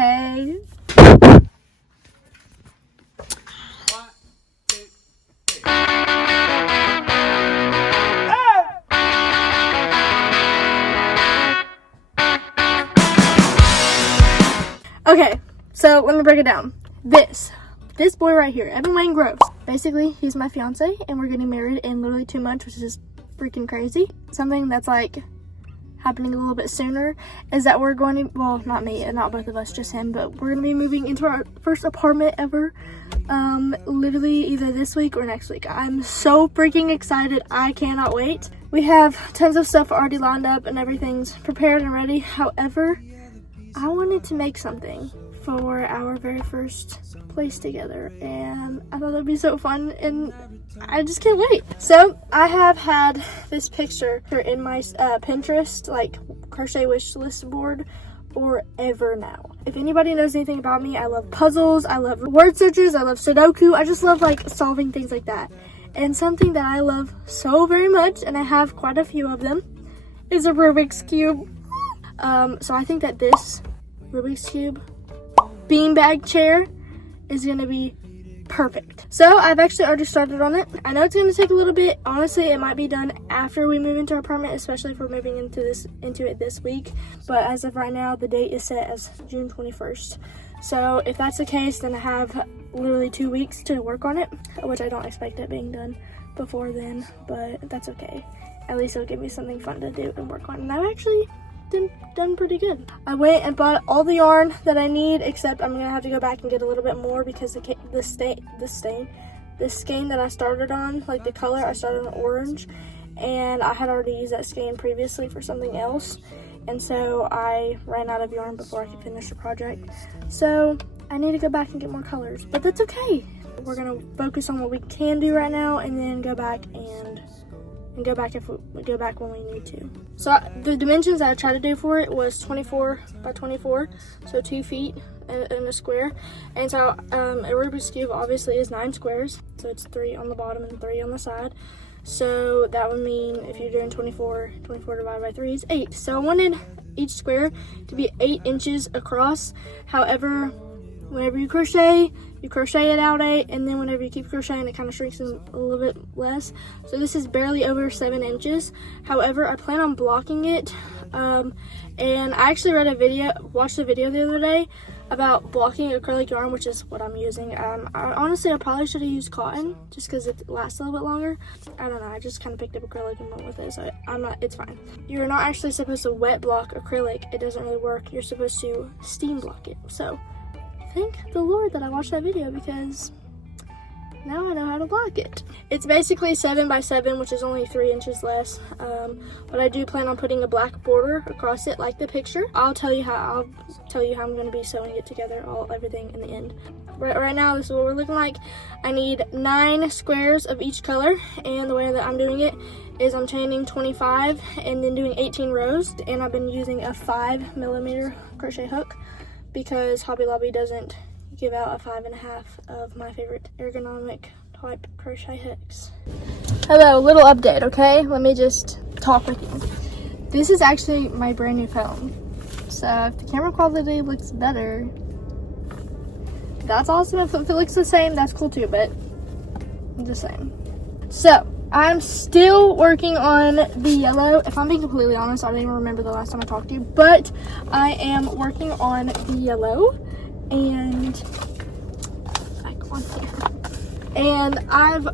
okay? Okay, so let me break it down. This boy right here, Evan Wayne Groves, basically he's my fiance and we're getting married in literally 2 months, which is freaking crazy. Something that's like happening a little bit sooner is that we're going to, well, not me and not both of us, just him, but we're going to be moving into our first apartment ever, literally either this week or next week. I'm so freaking excited. I cannot wait. We have tons of stuff already lined up and everything's prepared and ready. However, I wanted to make something for our very first place together and I thought that'd be so fun and I just can't wait. So I have had this picture in my Pinterest like crochet wish list board forever now. If anybody knows anything about me, I love puzzles, I love word searches, I love Sudoku, I just love like solving things like that. And something that I love so very much, and I have quite a few of them, is a Rubik's Cube. So I think that this Rubik's Cube beanbag chair is gonna be perfect. So I've actually already started on it. I know it's gonna take a little bit. Honestly, it might be done after we move into our apartment, especially if we're moving into it this week. But as of right now, the date is set as June 21st. So if that's the case, then I have literally 2 weeks to work on it, which I don't expect it being done before then, but that's okay. At least it'll give me something fun to do and work on. And I've actually done pretty good. I went and bought all the yarn that I need, except I'm gonna have to go back and get a little bit more because the skein that I started on, like the color, I started on orange, and I had already used that skein previously for something else, and so I ran out of yarn before I could finish the project. So I need to go back and get more colors, but that's okay. We're gonna focus on what we can do right now, and then go back and go back if we go back when we need to. So the dimensions that I tried to do for it was 24 by 24, so 2 feet in a square. And so a Rubik's Cube obviously is 9 squares, so it's 3 on the bottom and 3 on the side. So that would mean if you're doing 24 divided by 3 is 8. So I wanted each square to be 8 inches across. However, whenever you crochet it out 8, and then whenever you keep crocheting, it kind of shrinks in a little bit less. So this is barely over 7 inches. However, I plan on blocking it, and I actually watched a video the other day about blocking acrylic yarn, which is what I'm using. Honestly, I probably should have used cotton just because it lasts a little bit longer. I don't know, I just kind of picked up acrylic and went with it, so it's fine. You're not actually supposed to wet block acrylic. It doesn't really work. You're supposed to steam block it. So thank the Lord that I watched that video, because now I know how to block it. It's basically 7 by 7, which is only 3 inches less. But I do plan on putting a black border across it like the picture. I'll tell you how I'm going to be sewing it together, everything in the end. Right now, this is what we're looking like. I need 9 squares of each color, and the way that I'm doing it is I'm chaining 25 and then doing 18 rows, and I've been using a 5mm crochet hook, because Hobby Lobby doesn't give out a 5.5 of my favorite ergonomic type crochet hooks. Hello, little update, okay? Let me just talk with you. This is actually my brand new phone. So if the camera quality looks better, that's awesome. If it looks the same, that's cool too, but I'm just saying. So I'm still working on the yellow. If I'm being completely honest, I don't even remember the last time I talked to you, but I am working on the yellow, and I've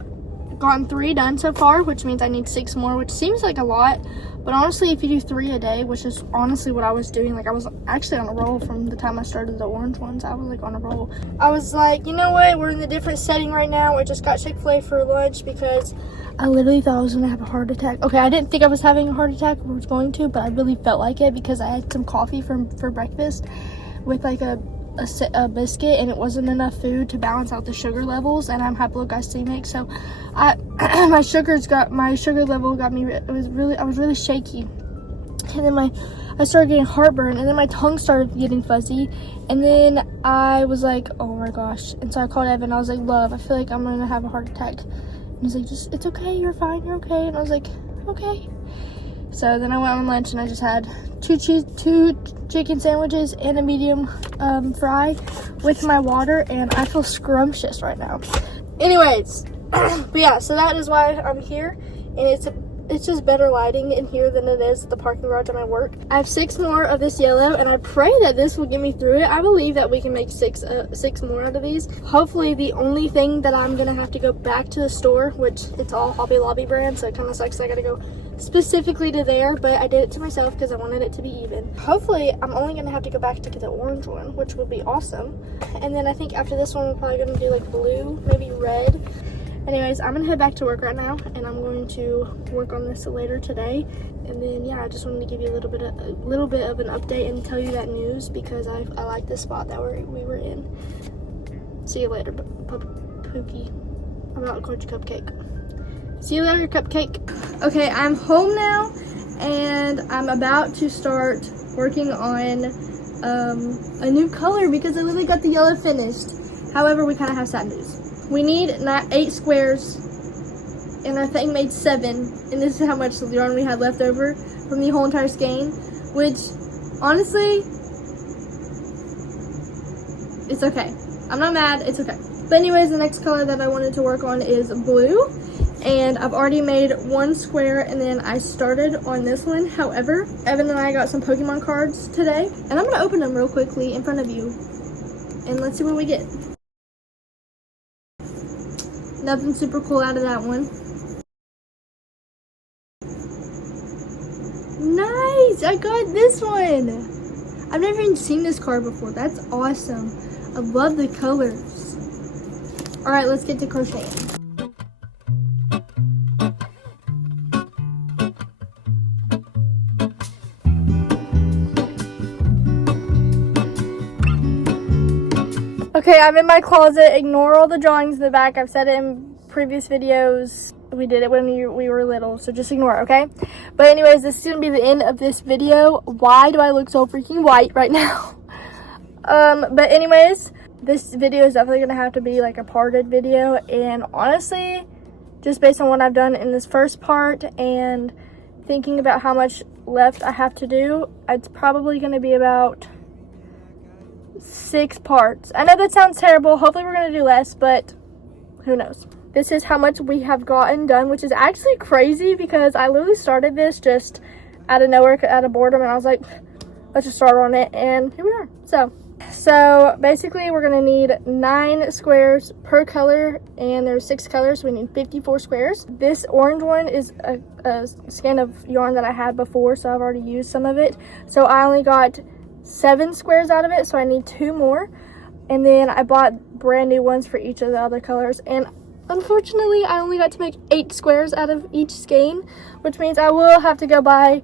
gotten 3 done so far, which means I need 6 more, which seems like a lot, but honestly, if you do 3 a day, which is honestly what I was doing, like I was actually on a roll from the time I started the orange ones. I was like on a roll. I was like, you know what, we're in a different setting right now. I just got Chick-fil-A for lunch because I literally thought I was gonna have a heart attack. Okay, I didn't think I was having a heart attack or was going to, but I really felt like it because I had some coffee for breakfast with like a biscuit, and it wasn't enough food to balance out the sugar levels, and I'm hypoglycemic, so my sugar level got me, I was really shaky, and then I started getting heartburn, and then my tongue started getting fuzzy, and then I was like, oh my gosh, and so I called Evan. I was like, love, I feel like I'm gonna have a heart attack. And he's like, it's okay, you're fine, you're okay. And I was like, okay. So then I went on lunch and I just had two chicken sandwiches and a medium fry with my water, and I feel scrumptious right now. Anyways, but yeah, so that is why I'm here, and it's just better lighting in here than it is the parking garage at my work. I have 6 more of this yellow, and I pray that this will get me through it. I believe that we can make six more out of these. Hopefully, the only thing that I'm gonna have to go back to the store, which it's all Hobby Lobby brand, so it kind of sucks. I gotta go specifically to there, but I did it to myself because I wanted it to be even. Hopefully, I'm only gonna have to go back to get the orange one, which would be awesome. And then I think after this one, we're probably gonna do like blue, maybe red. Anyways, I'm gonna head back to work right now, and I'm going to work on this later today. And then yeah, I just wanted to give you a little bit of an update and tell you that news because I like the spot that we were in. See you later, Pookie. I'm not going to cupcake. See you later, cupcake. Okay, I'm home now, and I'm about to start working on a new color because I literally got the yellow finished. However, we kind of have sad news. We need 8 squares, and our thing made 7, and this is how much yarn we had left over from the whole entire skein, which, honestly, it's okay. I'm not mad, it's okay. But anyways, the next color that I wanted to work on is blue, and I've already made 1 square, and then I started on this one. However, Evan and I got some Pokemon cards today, and I'm going to open them real quickly in front of you, and let's see what we get. Nothing super cool out of that one. Nice! I got this one! I've never even seen this card before. That's awesome. I love the colors. Alright, let's get to crocheting. Okay, I'm in my closet. Ignore all the drawings in the back. I've said it in previous videos. We did it when we were little, so just ignore it, okay? But anyways, this is going to be the end of this video. Why do I look so freaking white right now? But anyways, this video is definitely going to have to be like a parted video. And honestly, just based on what I've done in this first part and thinking about how much left I have to do, it's probably going to be about 6 parts. I know that sounds terrible. Hopefully we're going to do less, but who knows. This is how much we have gotten done, which is actually crazy because I literally started this just out of nowhere, out of boredom, and I was like, let's just start on it, and here we are. So basically we're going to need 9 squares per color, and there's 6 colors, so we need 54 squares. This orange one is a skein of yarn that I had before, so I've already used some of it. So I only got 7 squares out of it, so I need 2 more. And then I bought brand new ones for each of the other colors, and unfortunately I only got to make 8 squares out of each skein, which means I will have to go buy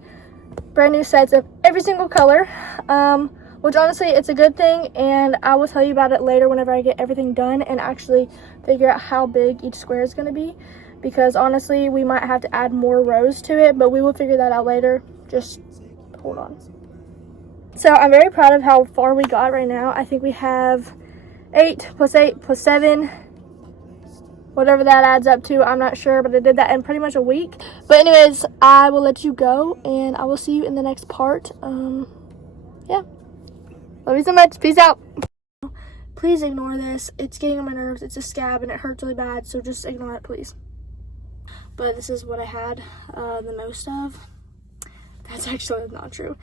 brand new sets of every single color, which honestly it's a good thing, and I will tell you about it later whenever I get everything done and actually figure out how big each square is going to be, because honestly we might have to add more rows to it, but we will figure that out later. Just hold on. So I'm very proud of how far we got right now. I think we have 8 plus 8 plus 7, whatever that adds up to, I'm not sure, but I did that in pretty much a week. But anyways, I will let you go, and I will see you in the next part. Yeah. Love you so much. Peace out. Please ignore this. It's getting on my nerves. It's a scab, and it hurts really bad, so just ignore it, please. But this is what I had the most of. That's actually not true.